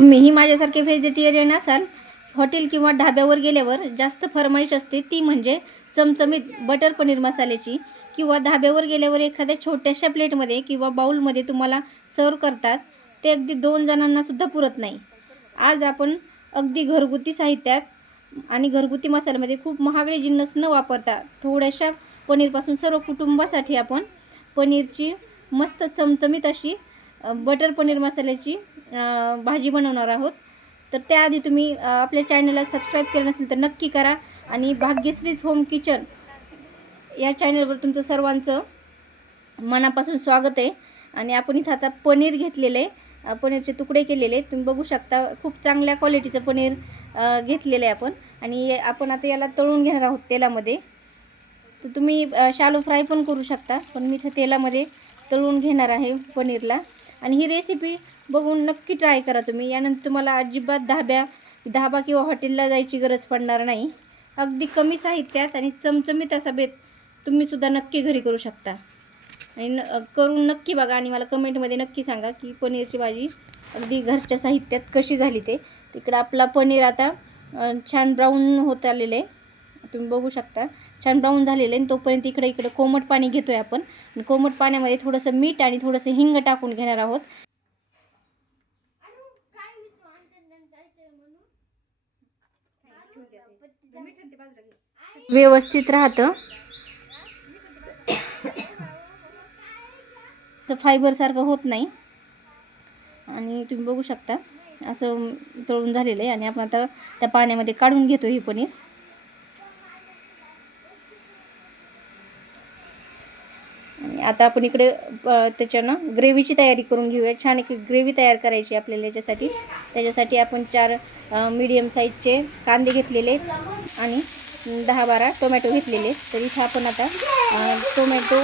मीही माझ्यासारखे व्हेजिटेरियन असाल हॉटेल किंवा ढाब्यावर गेल्यावर जास्त फरमाईश असते ती म्हणजे चमचमीत बटर पनीर मसाल्याची किंवा ढाब्यावर गेल्यावर एखाद्या छोट्याशा प्लेटमध्ये किंवा बाऊलमध्ये तुम्हाला सर्व करतात ते अगदी दोन जणांनासुद्धा पुरत नाही. आज आपण अगदी घरगुती साहित्यात आणि घरगुती मसाल्यामध्ये खूप महागडे जिन्नस न वापरता थोड्याशा पनीरपासून सर्व कुटुंबासाठी आपण पनीरची मस्त चमचमीत अशी बटर पनीर मसाल्याची भाजी बनवणार आहोत. तर त्याआधी तुम्ही आपल्या चॅनलला सबस्क्राईब केलं नसेल तर नक्की करा. आणि भाग्यश्रीज होम किचन या चॅनलवर तुमचं सर्वांचं मनापासून स्वागत आहे. आणि आपण इथं आता पनीर घेतलेलं आहे. पनीरचे तुकडे केलेले तुम्ही बघू शकता खूप चांगल्या क्वालिटीचं पनीर घेतलेलं आहे आपण. आणि आपण आता याला तळून घेणार आहोत तेलामध्ये. तर तुम्ही शालो फ्राय पण करू शकता. पण मी इथं तेलामध्ये तळून घेणार आहे पनीरला. आणि ही रेसिपी बघून नक्की ट्राय करा तुम्ही. यानंतर तुम्हाला अजिबात धाब्या धाबा किंवा हॉटेलला जायची गरज पडणार नाही. अगदी कमी साहित्यात आणि चमचमीत असा बेत तुम्हीसुद्धा नक्की घरी करू शकता. आणि न करून नक्की बघा आणि मला कमेंटमध्ये नक्की सांगा की पनीरची भाजी अगदी घरच्या साहित्यात कशी झाली ते. तिकडं आपला पनीर आता छान ब्राऊन होत आलेलं आहे. तुम्ही बघू शकता. छान ब्राऊन झालेलं आहे आणि तोपर्यंत इकडे इकडे कोमट पाणी घेतो आहे आपण कोमट पाण्यामध्ये थोडंसं मीठ आणि थोडंसं हिंग टाकून घेणार आहोत. व्यवस्थित राहतं. तर फायबरसारखं होत नाही. आणि तुम्ही बघू शकता असं तळून झालेलं आहे. आणि आपण आता त्या पाण्यामध्ये काढून घेतो ही पनीर. आणि आता आपण इकडे त्याच्यानं ग्रेव्हीची तयारी करून घेऊया. छान एक ग्रेव्ही तयार करायची आपल्याला याच्यासाठी. त्याच्यासाठी आपण चार मीडियम साईजचे कांदे घेतलेले आहेत आणि दहा बारा टोमॅटो घेतलेले आहेत. तर इथं आपण आता टोमॅटो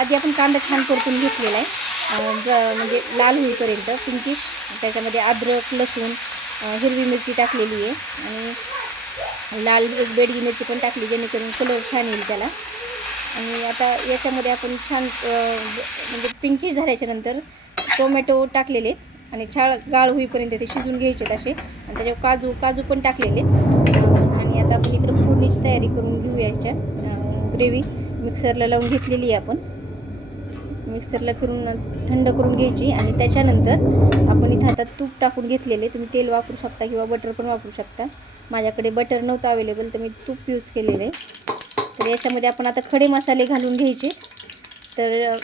आधी आपण कांदा छान परतून घेतलेला आहे. म्हणजे लाल होईपर्यंत पिंकिश त्याच्यामध्ये अद्रक लसूण हिरवी मिरची टाकलेली आहे. आणि लाल एक बेडगी मिरची पण टाकली जेणेकरून कलर छान येईल त्याला. आणि आता याच्यामध्ये आपण छान म्हणजे पिंकी झाल्याच्यानंतर टोमॅटो टाकलेले आणि छाळ गाळ होईपर्यंत ते शिजून घ्यायचे असे आणि त्याच्यावर काजू काजू पण टाकलेले. आहेत आणि आता आपण इकडं फोडणीची तयारी करून घेऊया याच्या. ग्रेव्ही मिक्सरला लावून घेतलेली आहे आपण. मिक्सरला फिरून थंड करून घ्यायची. आणि त्याच्यानंतर आपण इथं आता तूप टाकून घेतलेले. तुम्ही तेल वापरू शकता किंवा बटर पण वापरू शकता. माझ्याकडे बटर नव्हतं अवेलेबल तर मी तूप यूज केलेलं. आहे तर याच्यामध्ये आपण आता खडे मसाले घालून घ्यायचे. तर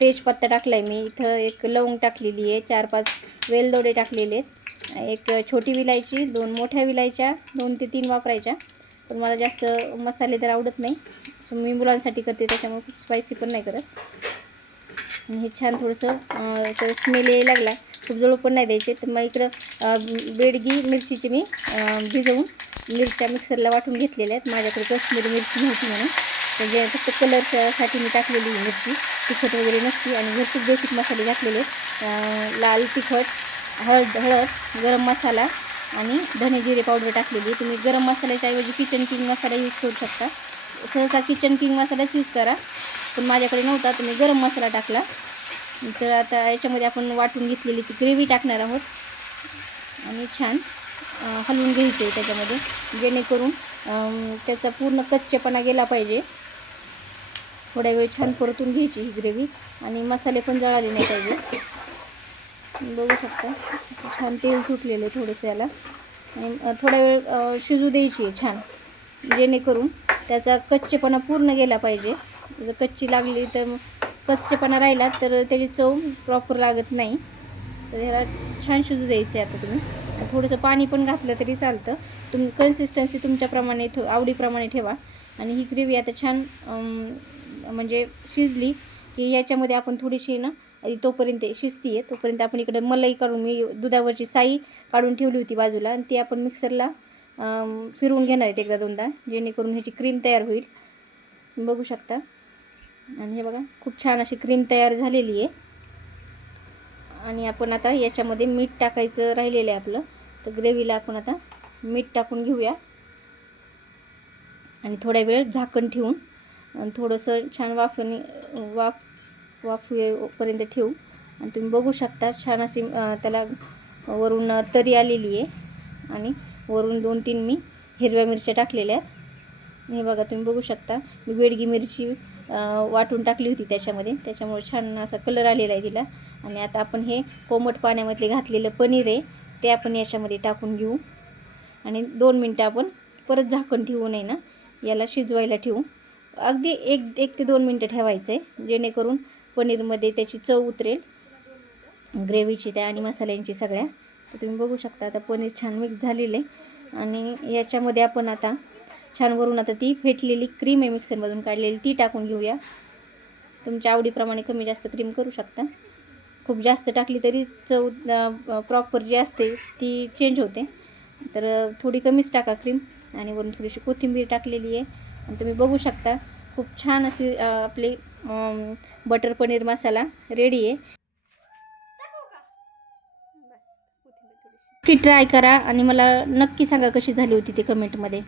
तेजपत्ता टाकला आहे मी. इथं एक लवंग टाकलेली आहे. चार पाच वेलदोडे टाकलेले आहेत. एक छोटी विलायची दोन मोठ्या विलायच्या दोन ते तीन वापरायच्या. पण मला जास्त मसाले तर आवडत नाही. सो मी मुलांसाठी करते त्याच्यामुळे खूप स्पायसी पण नाही करत. हे छान थोडंसं स्मेल यायला लागला. खूप जवळ पण नाही द्यायचे. तर मग इकडं बेडगी मिरचीची मी भिजवून मिरच्या मिक्सरला वाटून घेतलेल्या आहेत. माझ्याकडे कश्मीरी मिरची नव्हती म्हणून. तर जे फक्त कलरसाठी मी टाकलेली ही मिरची तिखट वगैरे नसती आणि घरचेच बेसिक मसाले घातलेले आहेत. लाल तिखट हळद हळद गरम मसाला आणि धने जिरे पावडर टाकलेली तुम्ही गरम मसाल्याच्या ऐवजी किचन किंग मसाला यूज करू शकता. सहसा किचन किंग मसालाच यूज करा. पण माझ्याकडे नव्हता तुम्ही गरम मसाला टाकला. तर आता याच्यामध्ये आपण वाटून घेतलेली ती ग्रेव्ही टाकणार आहोत. आणि छान हलवून घ्यायचे आहे त्याच्यामध्ये. जेणेकरून त्याचा पूर्ण कच्चेपणा गेला पाहिजे. थोड्या वेळ छान परतून घ्यायची ही ग्रेव्ही. आणि मसाले पण जळाले नाही पाहिजे. बघू शकता. छान तेल सुटलेलं आहे थोडंसं याला. आणि थोड्या थोडा वेळ शिजू द्यायची आहे छान. जेणेकरून त्याचा कच्चेपणा पूर्ण गेला पाहिजे. जर कच्ची लागली तर कच्चेपणा राहिला तर त्याची चव प्रॉपर लागत नाही. तर ह्याला छान शिजू द्यायचं आहे आता तुम्ही. थोडंसं पाणी पण घातलं तरी चालतं. तुम कन्सिस्टन्सी तुमच्याप्रमाणे थो आवडीप्रमाणे ठेवा. आणि ही ग्रेव्ही आता छान म्हणजे शिजली की याच्यामध्ये आपण थोडीशी ना आधी तोपर्यंत शिजती आहे तोपर्यंत आपण इकडे मलाई काढून मी दुधावरची साई काढून ठेवली होती बाजूला. आणि ती आपण मिक्सरला फिरवून घेणार आहेत एकदा दोनदा जेणेकरून ह्याची क्रीम तयार होईल. बघू शकता. आणि हे बघा खूप छान अशी क्रीम तयार झालेली आहे. आणि आपण आता याच्यामध्ये मीठ टाकायचं राहिलेलं आहे आपलं. तर ग्रेव्हीला आपण आता मीठ टाकून घेऊया. आणि थोड्या वेळ झाकण ठेवून आणि थोडंसं छान वाफणी वाफ वाफवेपर्यंत ठेवू. आणि तुम्ही बघू शकता छान अशी त्याला वरून तरी आलेली आहे. आणि वरून दोन तीन मी हिरव्या मिरच्या टाकलेल्या आहेत. हे बघा तुम्ही बघू शकता. मी वेडगी मिरची वाटून टाकली होती त्याच्यामध्ये. त्याच्यामुळे छान असा कलर आलेला आहे तिला. आणि आता आपण हे कोमट पाण्यामध्ये घातलेलं पनीर आहे ते आपण याच्यामध्ये टाकून घेऊ. आणि दोन मिनटं आपण परत झाकण ठेवू नये ना. याला शिजवायला ठेवू. अगदी एक एक ते दोन मिनटं ठेवायचं आहे जेणेकरून पनीरमध्ये त्याची चव उतरेल. ग्रेव्हीची त्या आणि मसाल्यांची सगळ्या. तर तुम्ही बघू शकता आता पनीर छान मिक्स झालेलं आहे. आणि याच्यामध्ये आपण आता छान वरून आता ती फेटलेली क्रीम आहे मिक्सरमधून काढलेली ती टाकून घेऊया. तुमच्या आवडीप्रमाणे कमी जास्त क्रीम करू शकता. खूप जास्त टाकली तरी चव प्रॉपर जी असते ती चेंज होते. तर थोडी कमीच टाका क्रीम आणि वरून थोडीशी कोथिंबीर टाकलेली आहे. आणि तुम्ही बघू शकता खूप छान अशी अ, आपली बटर पनीर मसाला रेडी आहे. नक्की ट्राय करा आणि मला नक्की सांगा कशी झाली होती ते कमेंटमध्ये